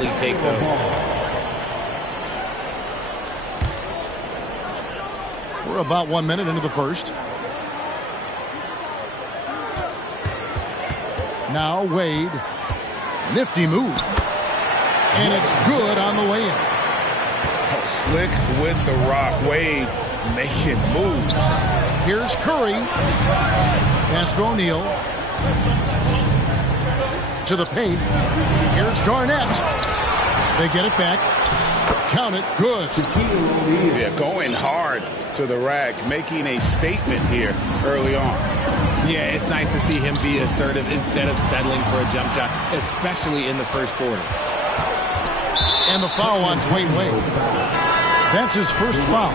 definitely take those. We're about 1 minute into the first. Now Wade. Nifty move. And it's good on the way in. Oh, slick with the rock. Wade making moves. Here's Curry. Pass to O'Neal. To the paint. Here's Garnett. They get it back. Count it. Good. Yeah, going hard to the rack, making a statement here early on. Yeah, it's nice to see him be assertive instead of settling for a jump shot, especially in the first quarter. And the foul on Dwayne Wade. That's his first foul.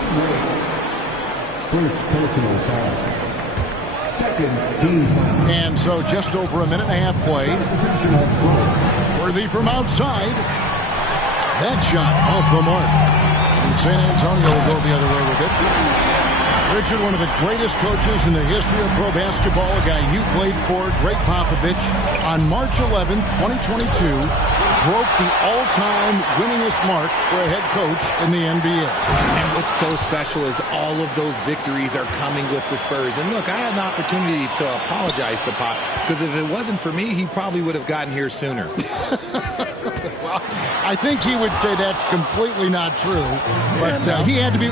First personal foul. Second team foul. And so just over a minute and a half played. Worthy from outside. That shot off the mark. And San Antonio will go the other way with it. Richard, one of the greatest coaches in the history of pro basketball, a guy you played for, Greg Popovich, on March 11th, 2022, broke the all-time winningest mark for a head coach in the NBA. And what's so special is all of those victories are coming with the Spurs. And look, I had an opportunity to apologize to Pop, because if it wasn't for me, he probably would have gotten here sooner. Well, I think he would say that's completely not true. But he had to be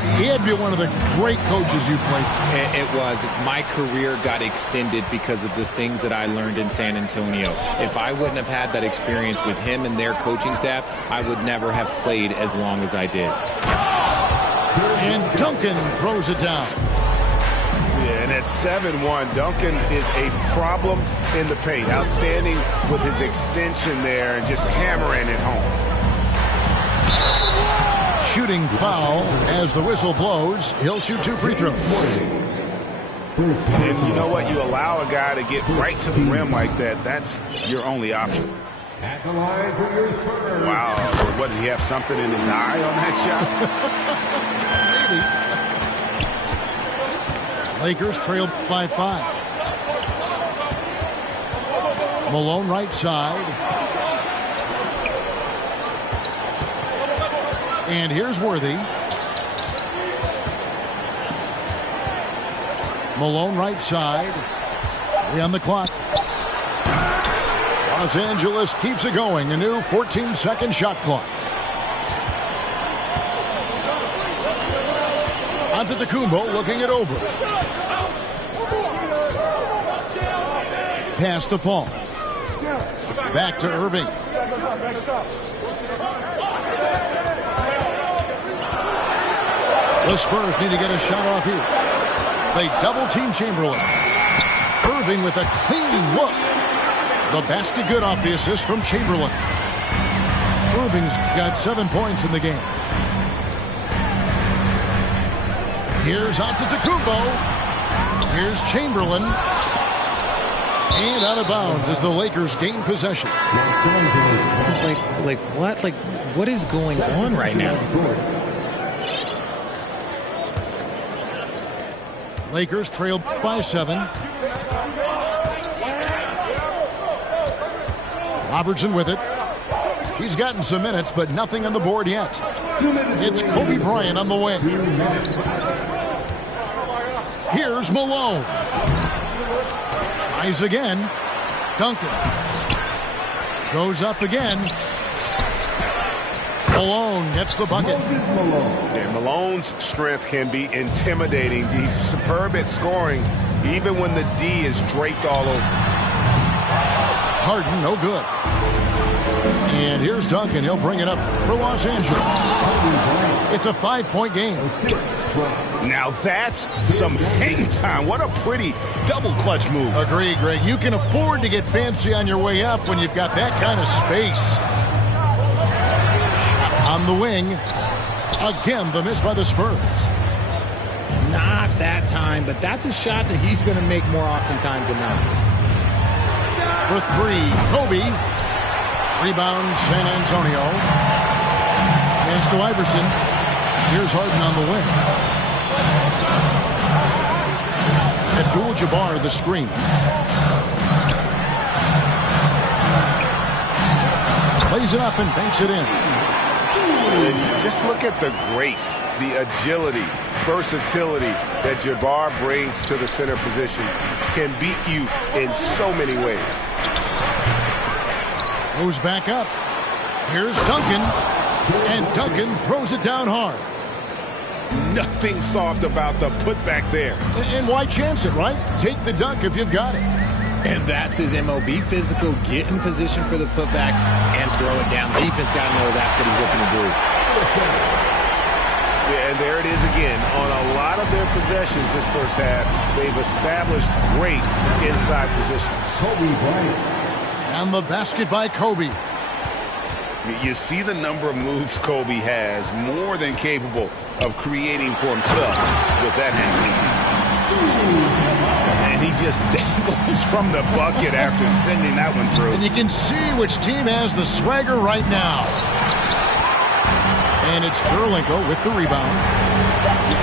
one of the great coaches you played for. It was. My career got extended because of the things that I learned in San Antonio. If I wouldn't have had that experience with him and their coaching staff, I would never have played as long as I did. And Duncan throws it down. Yeah, and at 7-1, Duncan is a problem in the paint. Outstanding with his extension there and just hammering it home. Shooting foul as the whistle blows. He'll shoot 2 free throws. If you know what, you allow a guy to get right to the rim like that, that's your only option. At the line for your Spurs. Wow, what, did he have something in his eye on that shot? Maybe. Lakers trail by 5. Malone right side. And here's Worthy. Malone right side. 3 on the clock. Los Angeles keeps it going. A new 14-second shot clock. Antetokounmpo looking it over. Pass to Paul. Back to Irving. The Spurs need to get a shot off here. They double-team Chamberlain. Irving with a clean look. The basket good off the assist from Chamberlain. Irving's got 7 points in the game. Here's Antetokounmpo. Here's Chamberlain. And out of bounds as the Lakers gain possession. Like what? Like, what is going on right now? Lakers trail by 7. Robertson with it. He's gotten some minutes, but nothing on the board yet. It's Kobe Bryant on the wing. Here's Malone. Tries again. Duncan. Goes up again. Malone gets the bucket. Yeah, Malone's strength can be intimidating. He's superb at scoring, even when the D is draped all over. Harden, no good. And here's Duncan. He'll bring it up for Los Angeles. It's a 5-point game. Now that's some hang time. What a pretty double clutch move. Agree, Greg. You can afford to get fancy on your way up when you've got that kind of space. On the wing. Again, the miss by the Spurs. Not that time, but that's a shot that he's going to make more oftentimes than not. For 3, Kobe. Rebound, San Antonio. Pass to Iverson. Here's Harden on the wing. Abdul-Jabbar the screen. Lays it up and banks it in. And just look at the grace, the agility, versatility that Jabbar brings to the center position. Can beat you in so many ways. Goes back up. Here's Duncan. And Duncan throws it down hard. Nothing soft about the putback there. And why chance it, right? Take the dunk if you've got it. And that's his MOB, physical, get in position for the putback and throw it down. The defense got to know that's what he's looking to do. Yeah, and there it is again. On a lot of their possessions this first half, they've established great inside position. Kobe Bryant. And the basket by Kobe. You see the number of moves Kobe has, more than capable of creating for himself with that hand. And he just dangles from the bucket after sending that one through. And you can see which team has the swagger right now. And it's Kirilenko with the rebound.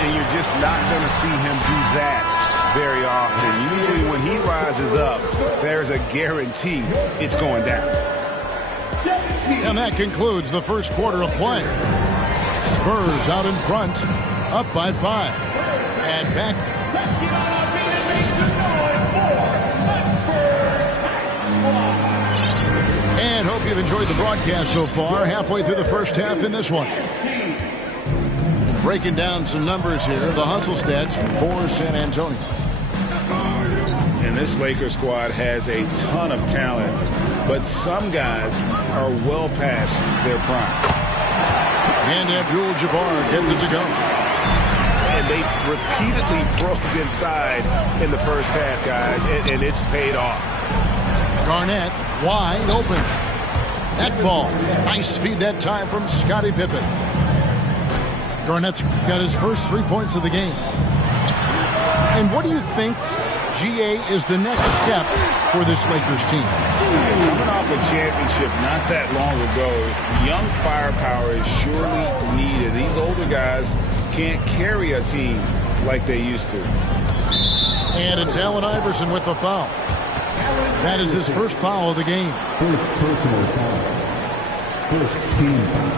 And you're just not going to see him do that very often. Usually when he rises up, there's a guarantee it's going down. And that concludes the first quarter of play. Spurs out in front, up by 5. And back. And hope you've enjoyed the broadcast so far. Halfway through the first half in this one. And breaking down some numbers here, the hustle stats for San Antonio. And this Lakers squad has a ton of talent, but some guys are well past their prime. And Abdul-Jabbar gets it to go. And they repeatedly broke inside in the first half, guys, and it's paid off. Garnett wide open. That falls. Nice feed that time from Scottie Pippen. Garnett's got his first 3 points of the game. And what do you think, GA, is the next step for this Lakers team? Coming off a championship not that long ago, young firepower is surely needed. These older guys can't carry a team like they used to. And it's Allen Iverson with the foul. That is his first foul of the game. First personal foul. First team foul.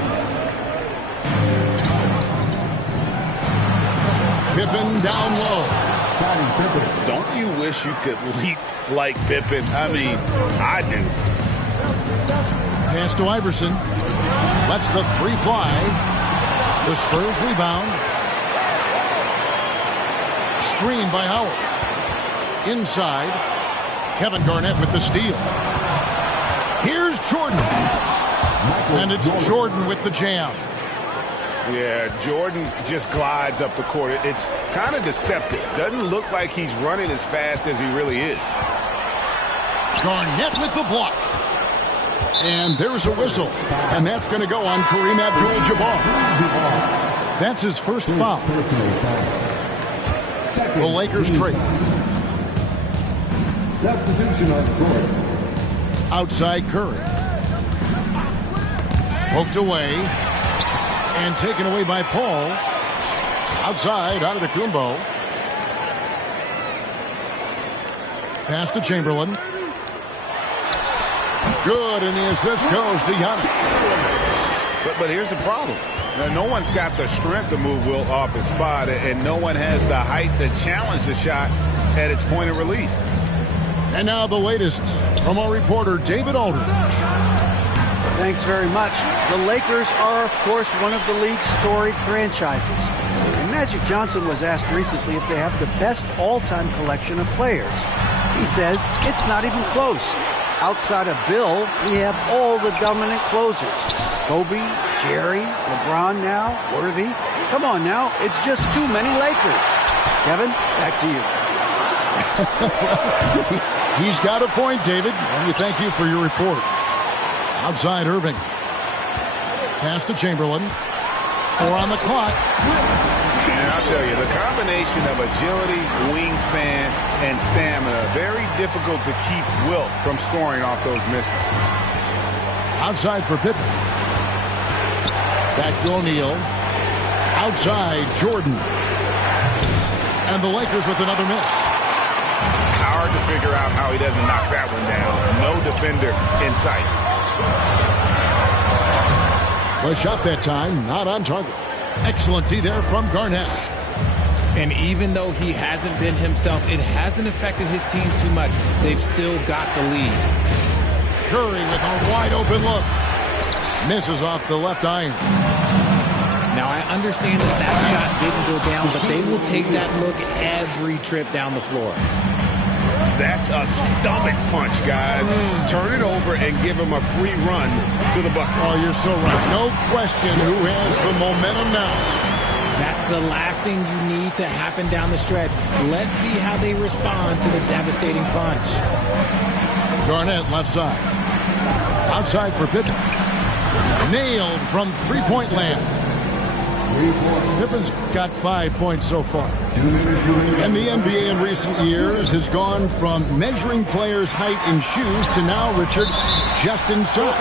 Pippen down low. Scottie Pippen. Don't you wish you could leap like Pippen? I mean, I do. Pass to Iverson. Lets the three fly. The Spurs rebound. Screen by Howard. Inside. Kevin Garnett with the steal. Here's Jordan. And it's Jordan with the jam. Yeah, Jordan just glides up the court. It's kind of deceptive. Doesn't look like he's running as fast as he really is. Garnett with the block. And there's a whistle. And that's going to go on Kareem Abdul-Jabbar. That's his first foul. The Lakers trade. Substitution on court. Outside Curry. Poked away. And taken away by Paul. Outside, Antetokounmpo. Pass to Chamberlain. Good, and the assist goes to Giannis. But here's the problem. Now, no one's got the strength to move Wilt off his spot, and no one has the height to challenge the shot at its point of release. And now the latest from our reporter, David Aldridge. Thanks very much. The Lakers are, of course, one of the league's storied franchises. And Magic Johnson was asked recently if they have the best all-time collection of players. He says it's not even close. Outside of Bill, we have all the dominant closers. Kobe, Jerry, LeBron now, Worthy. Come on now, it's just too many Lakers. Kevin, back to you. He's got a point, David, and we thank you for your report. Outside Irving. Pass to Chamberlain. 4 on the clock. And I'll tell you, the combination of agility, wingspan, and stamina, very difficult to keep Wilt from scoring off those misses. Outside for Pippen. Back to O'Neal. Outside Jordan. And the Lakers with another miss. Hard to figure out how he doesn't knock that one down. No defender in sight. The shot that time, not on target. Excellent D there from Garnett. And even though he hasn't been himself, it hasn't affected his team too much. They've still got the lead. Curry with a wide open look. Misses off the left iron. Now, I understand that that shot didn't go down, but they will take that look every trip down the floor. That's a stomach punch, guys. Turn it over and give him a free run to the bucket. Oh, you're so right. No question who has the momentum now. That's the last thing you need to happen down the stretch. Let's see how they respond to the devastating punch. Garnett left side. Outside for Pippen. Nailed from three-point land. Pippen's got 5 points so far. And the NBA in recent years has gone from measuring players' height in shoes to now, Richard, just in socks.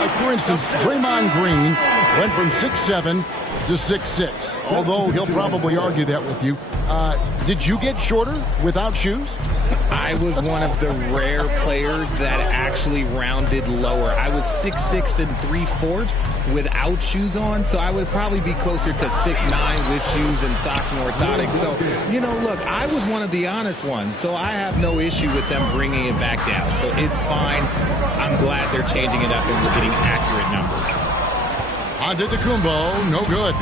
Like, for instance, Draymond Green went from 6'7" to 6'6", although he'll probably argue that with you. Did you get shorter without shoes? I was one of the rare players that actually rounded lower. I was 6'6" and 3/4 without shoes on, so I would probably be closer to 6'9" with shoes and socks and orthotics. So, you know, look, I was one of the honest ones, so I have no issue with them bringing it back down. So it's fine. I'm glad they're changing it up and we're getting accurate numbers. Antetokounmpo, no good.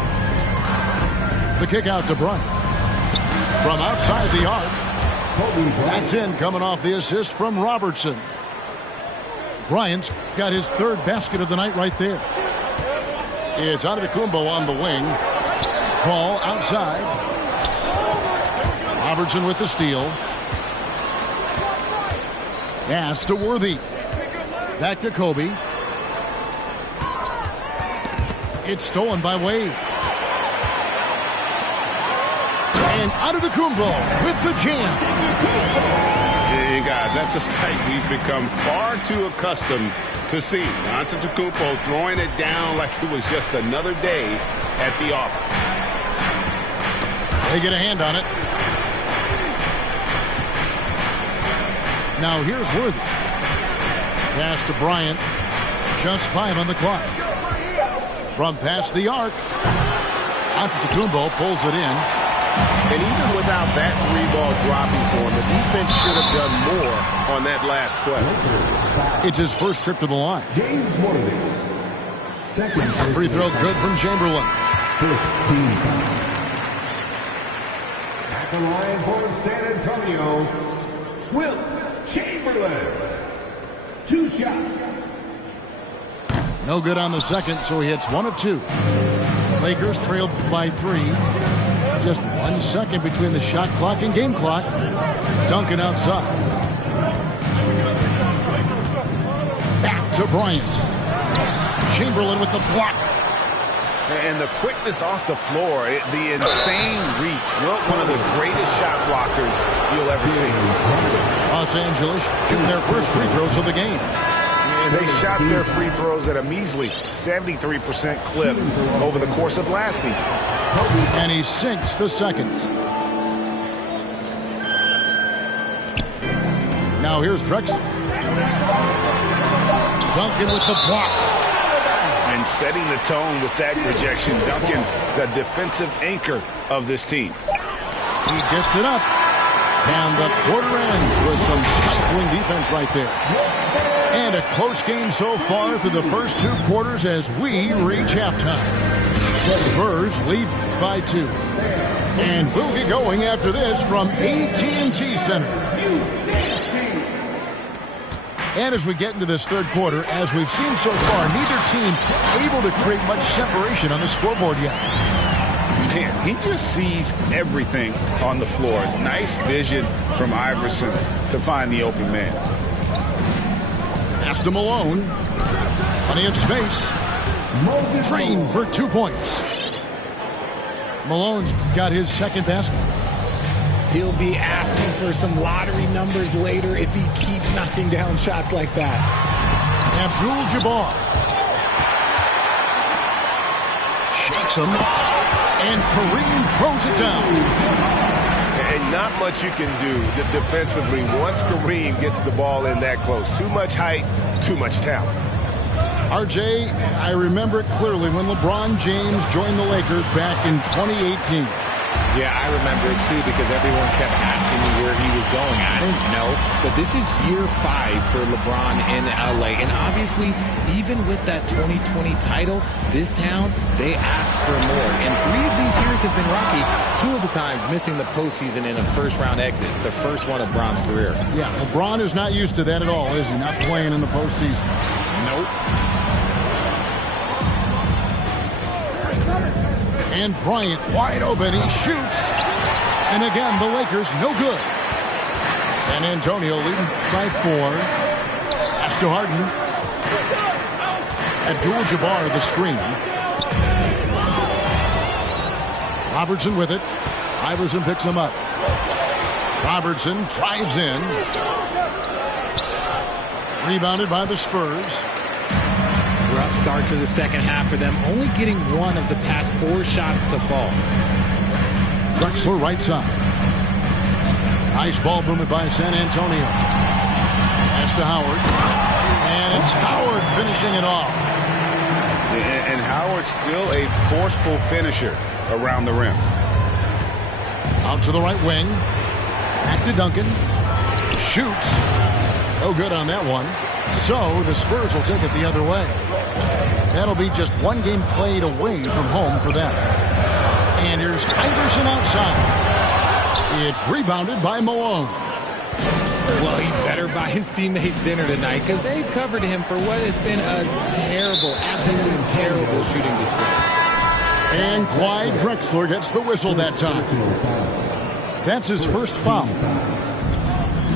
The kick out to Bryant. From outside the arc. That's in, coming off the assist from Robertson. Bryant's got his third basket of the night right there. It's Antetokounmpo on the wing. Ball outside. Robertson with the steal. Pass to Worthy. Back to Kobe. It's stolen by Wade. And Antetokounmpo with the jam. Yeah, guys, that's a sight we've become far too accustomed to seeing. Antetokounmpo throwing it down like it was just another day at the office. They get a hand on it. Now here's Worthy. Pass to Bryant. Just 5 on the clock. From past the arc. Antetokounmpo pulls it in. And even without that three-ball dropping for him, the defense should have done more on that last play. It's his first trip to the line. James Worthy. Second Free throw good from Chamberlain. First team foul. At the line for San Antonio, Wilt Chamberlain. 2 shots. No good on the second, so he hits 1 of 2. Lakers trailed by 3. Just 1 second between the shot clock and game clock. Duncan outside. Back to Bryant. Chamberlain with the block. And the quickness off the floor, the insane reach. One of the greatest shot blockers you'll ever see. Los Angeles shooting their first free throws of the game. And they shot their free throws at a measly 73% clip over the course of last season. And he sinks the second. Now here's Drexler. Duncan with the block. And setting the tone with that rejection. Duncan, the defensive anchor of this team. He gets it up. And the quarter ends with some stifling defense right there. And a close game so far through the first 2 quarters as we reach halftime. Spurs lead by 2. And we'll get going after this from AT&T Center. And as we get into this third quarter, as we've seen so far, neither team able to create much separation on the scoreboard yet. Man, he just sees everything on the floor. Nice vision from Iverson to find the open man. Pass to Malone. Plenty of space. Drain for 2 points. Malone's got his second basket. He'll be asking for some lottery numbers later if he keeps knocking down shots like that. Abdul-Jabbar. Shakes him. And Kareem throws it down. And not much you can do defensively once Kareem gets the ball in that close. Too much height, too much talent. RJ, I remember it clearly when LeBron James joined the Lakers back in 2018. Yeah, I remember it too because everyone kept asking me where he was going. I didn't know, but this is year 5 for LeBron in LA. And obviously, even with that 2020 title, this town, they ask for more. And 3 of these years have been rocky. 2 of the times missing the postseason in a first-round exit, the first one of Bron's career. Yeah, LeBron is not used to that at all, is he? Not playing in the postseason. Nope. And Bryant wide open. He shoots. And again, the Lakers no good. San Antonio leading by 4. Pass to Harden. Abdul-Jabbar the screen. Robertson with it. Iverson picks him up. Robertson drives in. Rebounded by the Spurs. Rough start to the second half for them, only getting 1 of the past 4 shots to fall. Drexler right side. Nice ball movement by San Antonio. Pass to Howard. And it's Howard finishing it off. And Howard's still a forceful finisher around the rim. Out to the right wing. Back to Duncan. Shoots. No good on that one. So the Spurs will take it the other way. That'll be just 1 game played away from home for them. And here's Iverson outside. It's rebounded by Malone. Well, he better buy his teammates dinner tonight because they've covered him for what has been a terrible, absolutely terrible shooting display. And Clyde Drexler gets the whistle that time. That's his first foul.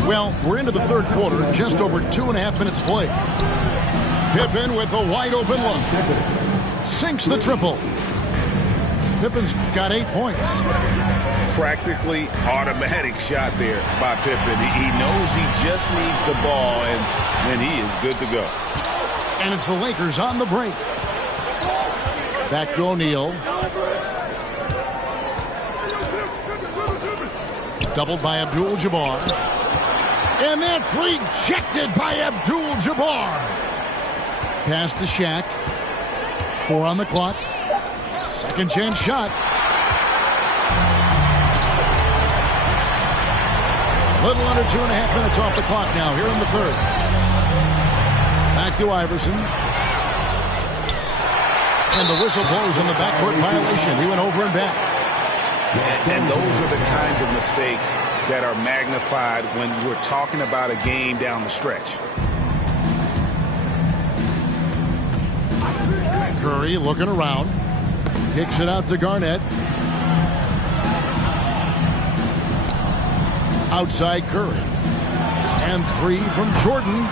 Well, we're into the third quarter, just over 2.5 minutes played. Pippen with a wide open look. Sinks the triple. Pippen's got 8 points. Practically automatic shot there by Pippen. He knows he just needs the ball, and then he is good to go. And it's the Lakers on the break. Back to O'Neal. Doubled by Abdul-Jabbar. And that's rejected by Abdul-Jabbar. Pass to Shaq. 4 on the clock. Second chance shot. A little under 2.5 minutes off the clock now here in the third. Back to Iverson. And the whistle blows on the backcourt violation. He went over and back. And those are the kinds of mistakes that are magnified when we're talking about a game down the stretch. Curry looking around. Kicks it out to Garnett. Outside Curry. And 3 from Jordan.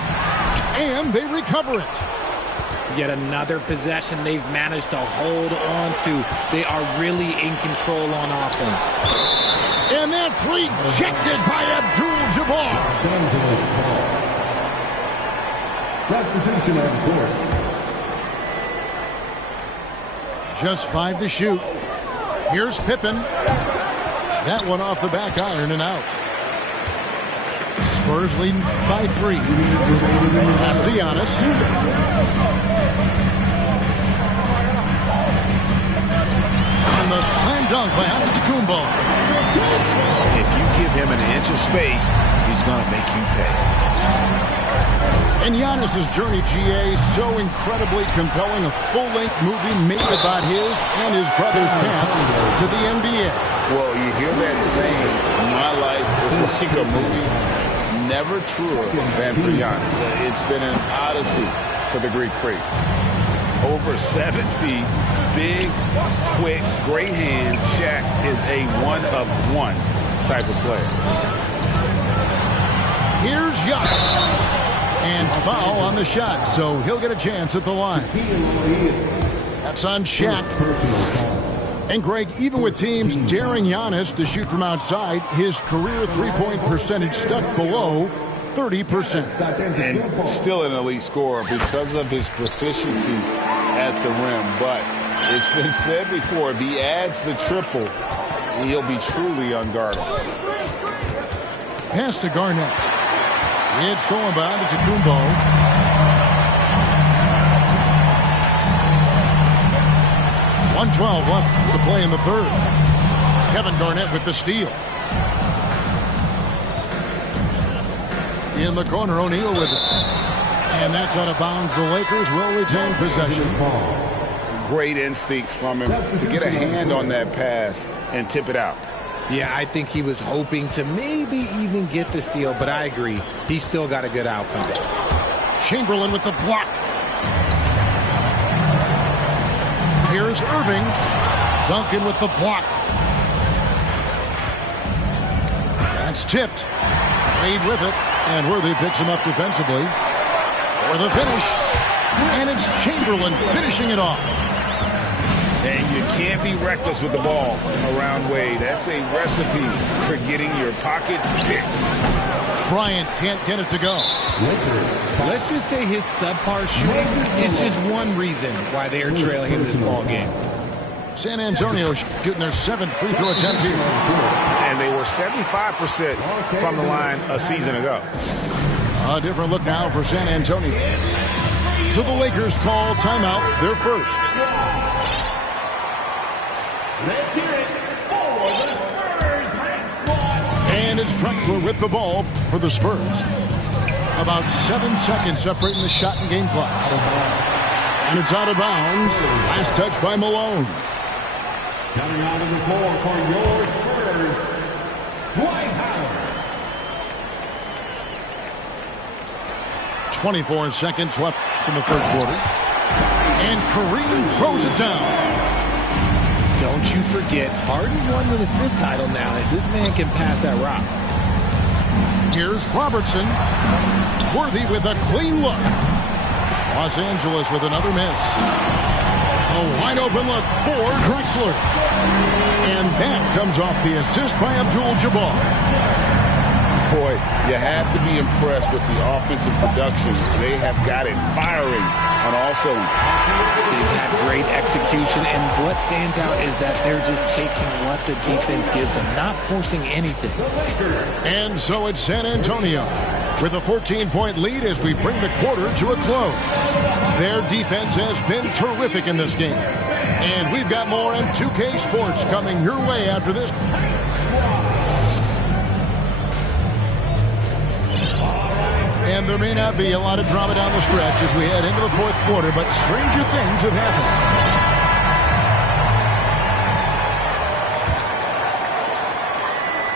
And they recover it. Yet another possession they've managed to hold on to. They are really in control on offense. And that's rejected by Abdul-Jabbar. Substitution on court. Just 5 to shoot. Here's Pippen. That one off the back iron and out. Spurs leading by 3. Pass to Giannis. And the slam dunk by Antetokounmpo. If you give him an inch of space, he's going to make you pay. And Giannis' journey, GA, so incredibly compelling. A full-length movie made about his and his brother's path to the NBA. Well, you hear that saying, my life is like a movie. Never truer than for Giannis. It's been an odyssey for the Greek freak. Over 7 feet, big, quick, great hands. Shaq is a one-of-one type of player. Here's Giannis. And foul on the shot, so he'll get a chance at the line. That's on Shaq. And Greg, even with teams daring Giannis to shoot from outside, his career three-point percentage stuck below 30%. And still an elite scorer because of his proficiency at the rim. But it's been said before, if he adds the triple, he'll be truly unguardable. Pass to Garnett. It's thrown by Antetokounmpo. 1:12 left to play in the third. Kevin Garnett with the steal. In the corner, O'Neal with it. And that's out of bounds. The Lakers will retain possession. Great instincts from him to get a hand on that pass and tip it out. Yeah, I think he was hoping to maybe even get the steal, but I agree. He still got a good outcome. Chamberlain with the block. Here's Irving. Duncan with the block. That's tipped. Wade with it. And Worthy picks him up defensively. For the finish. And it's Chamberlain finishing it off. And you can't be reckless with the ball around Wade. That's a recipe for getting your pocket picked. Bryant can't get it to go. Let's just say his subpar shooting is just one reason why they are trailing in this ball game. San Antonio shooting their 7th free throw attempt here. And they were 75% from the line a season ago. A different look now for San Antonio. So the Lakers call timeout, their first. Let's hear it for the Spurs. And it's Drexler with the ball for the Spurs. About 7 seconds separating the shot and game clocks. And it's out of bounds. Last touch by Malone. Coming out of the floor for your Spurs, Dwight Howard. 24 seconds left in the third quarter. And Kareem throws it down. Don't you forget, Harden's won the assist title now. This man can pass that rock. Here's Robertson. Worthy with a clean look. Los Angeles with another miss. A wide open look for Drexler. And that comes off the assist by Abdul-Jabbar. Boy, you have to be impressed with the offensive production. They have got it firing on all cylinders. They've had great execution, and what stands out is that they're just taking what the defense gives them, not forcing anything. And so it's San Antonio with a 14-point lead as we bring the quarter to a close. Their defense has been terrific in this game. And we've got more M2K Sports coming your way after this. And there may not be a lot of drama down the stretch as we head into the fourth quarter, but stranger things have happened.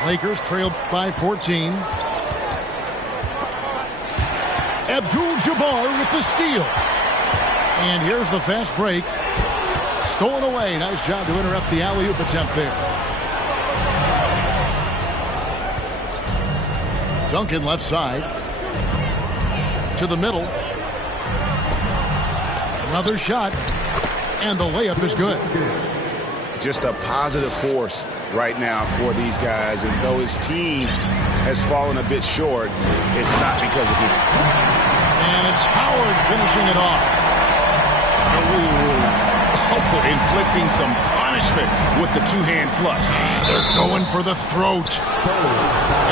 Lakers trail by 14. Abdul-Jabbar with the steal. And here's the fast break. Stolen away. Nice job to interrupt the alley-oop attempt there. Duncan left side. To the middle. Another shot. And the layup is good. Just a positive force right now for these guys. And though his team has fallen a bit short, it's not because of him. And it's Howard finishing it off. Inflicting some punishment with the two-hand flush. They're going for the throat.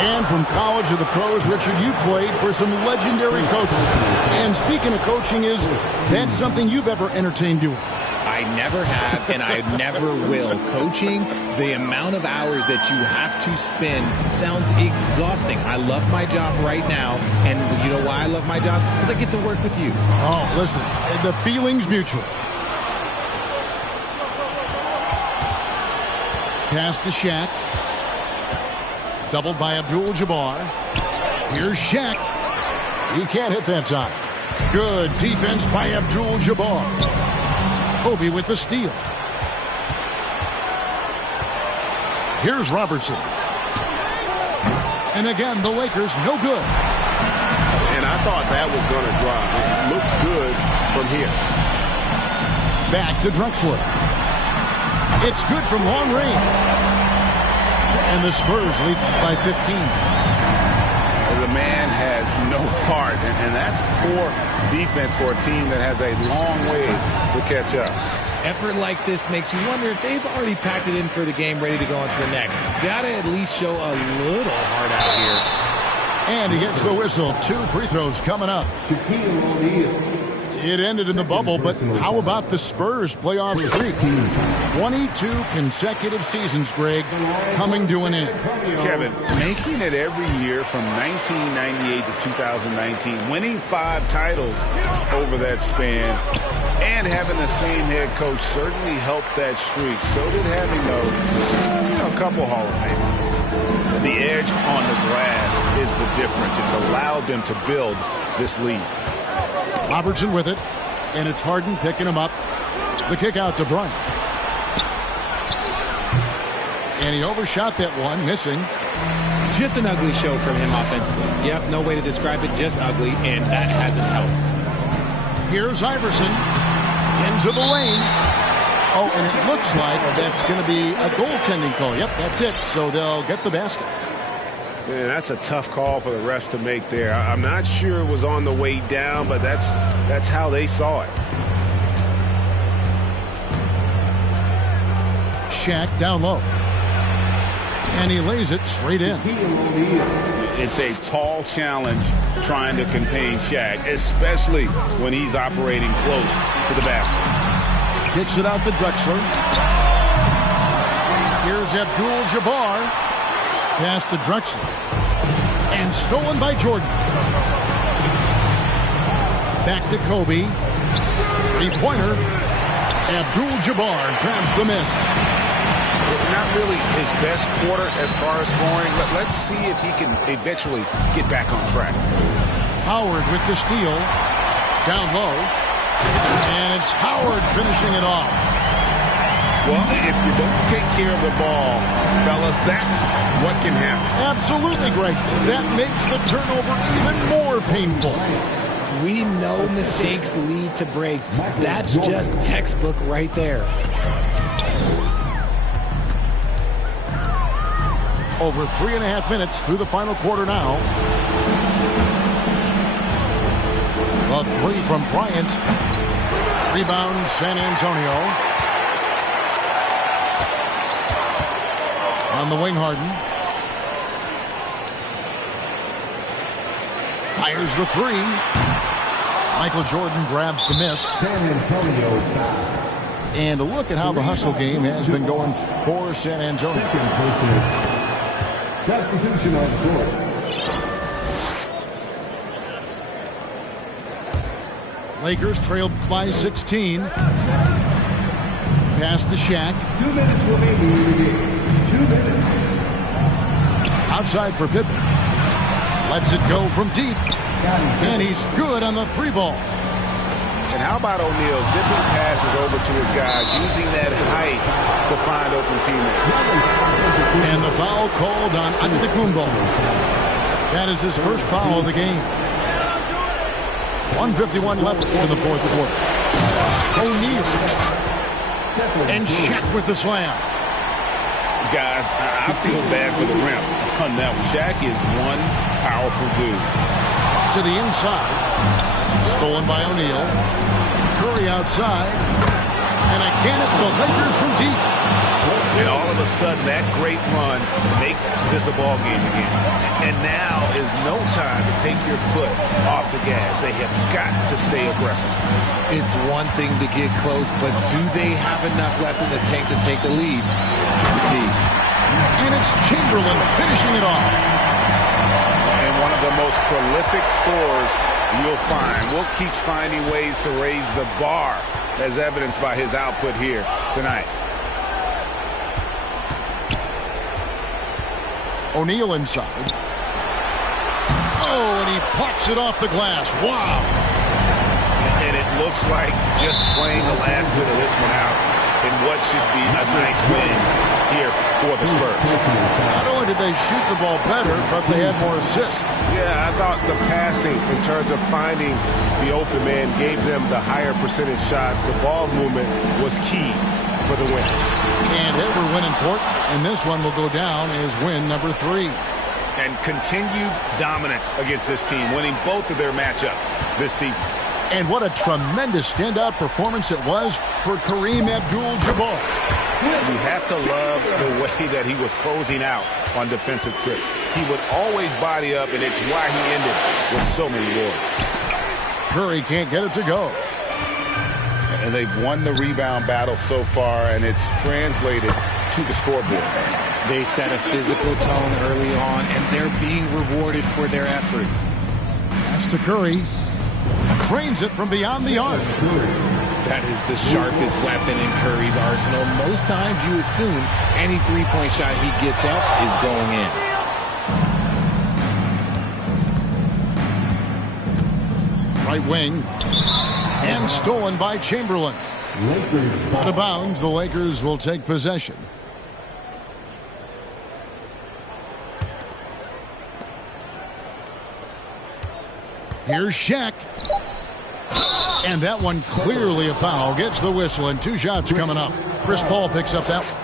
And from college to the pros, Richard, you played for some legendary coaches. And speaking of coaching, is that something you've ever entertained doing? I never have, and I never will. Coaching, the amount of hours that you have to spend sounds exhausting. I love my job right now, and you know why I love my job? Because I get to work with you. Oh, listen, the feeling's mutual. Pass to Shaq. Doubled by Abdul-Jabbar. Here's Shaq. He can't hit that time. Good defense by Abdul-Jabbar. Kobe with the steal. Here's Robertson. And again, the Lakers no good. And I thought that was going to drop. It looked good from here. Back to Drexler. It's good from long range. And the Spurs lead by 15. The man has no heart, and that's poor defense for a team that has a long way to catch up. Effort like this makes you wonder if they've already packed it in for the game, ready to go on to the next. Got to at least show a little heart out here. And he gets the whistle. 2 free throws coming up. Shaquille O'Neal. It ended in the bubble, but how about the Spurs playoff streak? 22 consecutive seasons, Greg, coming to an end. Kevin, making it every year from 1998 to 2019, winning 5 titles over that span, and having the same head coach certainly helped that streak. So did having a couple Hall of Famers. The edge on the glass is the difference. It's allowed them to build this lead. Robertson with it, and it's Harden picking him up. The kick out to Bryant. And he overshot that one, missing. Just an ugly show from him offensively. Yep, no way to describe it, just ugly, and that hasn't helped. Here's Iverson into the lane. Oh, and it looks like that's going to be a goaltending call. Yep, that's it. So they'll get the basket. Man, that's a tough call for the refs to make there. I'm not sure it was on the way down, but that's how they saw it. Shaq down low. And he lays it straight in. It's a tall challenge trying to contain Shaq, especially when he's operating close to the basket. Kicks it out to Drexler. Here's Abdul-Jabbar. Pass to Drexler. And stolen by Jordan. Back to Kobe. 3-pointer. Abdul-Jabbar grabs the miss. Not really his best quarter as far as scoring, but let's see if he can eventually get back on track. Howard with the steal. Down low. And it's Howard finishing it off. Well, if you don't take care of the ball, fellas, that's what can happen. Absolutely, Greg. That makes the turnover even more painful. We know mistakes lead to breaks. That's just textbook right there. Over 3.5 minutes through the final quarter now. The 3 from Bryant. Rebound, San Antonio. On the wing, Harden. Fires the 3. Michael Jordan grabs the miss. San Antonio. And a look at how the hustle game has been going for San Antonio. Second person. Substitution on the floor. Lakers trailed by 16. Pass to Shaq. 2 minutes remaining in the game. 2 minutes. Outside for Pippen. Lets it go from deep. And he's good on the 3-ball. And how about O'Neal zipping passes over to his guys, using that height to find open teammates. And the foul called on Antetokounmpo. That is his first foul of the game. 1:51 left in the fourth quarter. O'Neal. And Shaq with the slam. Guys, I feel bad for the rim on that one. Shaq is one powerful dude. To the inside. Stolen by O'Neal. Curry outside. And again, it's the Lakers from deep. And all of a sudden, that great run makes this a ball game again. And now is no time to take your foot off the gas. They have got to stay aggressive. It's one thing to get close, but do they have enough left in the tank to take the lead? Let's see. And it's Chamberlain finishing it off. And one of the most prolific scorers you'll find. Will keeps finding ways to raise the bar, as evidenced by his output here tonight. O'Neal inside. Oh, and he plucks it off the glass. Wow. And it looks like just playing the last bit of this one out in what should be a nice win here for the Spurs. Not only did they shoot the ball better, but they had more assists. Yeah, I thought the passing in terms of finding the open man gave them the higher percentage shots. The ball movement was key for the win. And every win important, and this one will go down as win number 3. And continued dominance against this team, winning both of their matchups this season. And what a tremendous standout performance it was for Kareem Abdul-Jabbar. You have to love the way that he was closing out on defensive trips. He would always body up, and it's why he ended with so many boards. Curry can't get it to go. And they've won the rebound battle so far, and it's translated to the scoreboard. They set a physical tone early on, and they're being rewarded for their efforts. Pass to Curry. Cranes it from beyond the arc. That is the sharpest weapon in Curry's arsenal. Most times you assume any three-point shot he gets up is going in. Right wing. And stolen by Chamberlain. Out of bounds, the Lakers will take possession. Here's Shaq. And that one clearly a foul. Gets the whistle, and 2 shots coming up. Chris Paul picks up that one.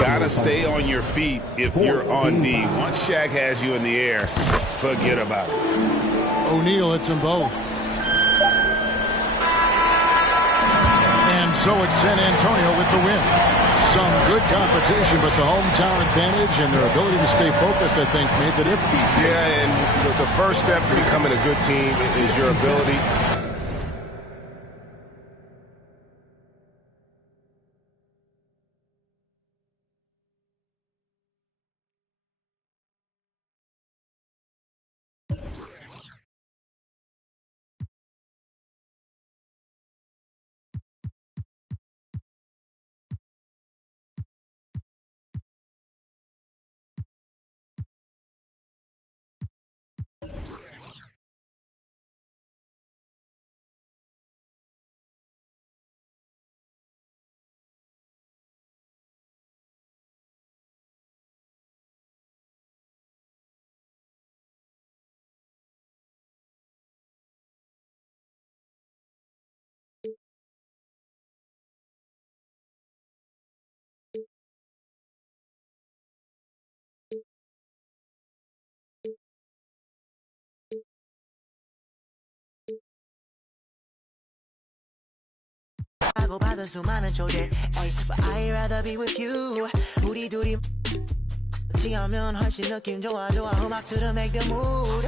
Gotta stay on your feet if you're on D. Once Shaq has you in the air, forget about it. O'Neal hits them both. And so it's San Antonio with the win. Some good competition, but the hometown advantage and their ability to stay focused, I think, made the difference. Yeah, and the first step to becoming a good team is your ability. 받은 수많은 초대 But I'd rather be with you 우리 둘이 지하면 훨씬 느낌 좋아 음악 들어 make the mood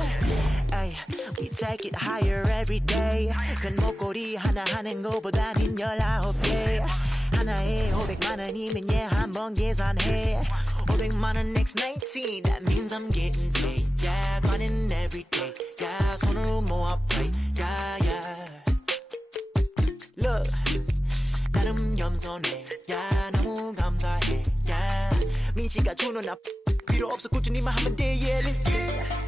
ay, We take it higher every day 큰 목걸이 하나 하는 것보단 19개 하나에 500만 원이면 한번 계산해 500만 원 next 19 That means I'm getting paid Yeah, grinding every day Yeah, 손으로 모아 pray Yeah, yeah Look 나름 겸손해 야 너무 감사해 야 민씨가 주는 필요 없어 꾸준히만 하면 돼 Yeah let's get it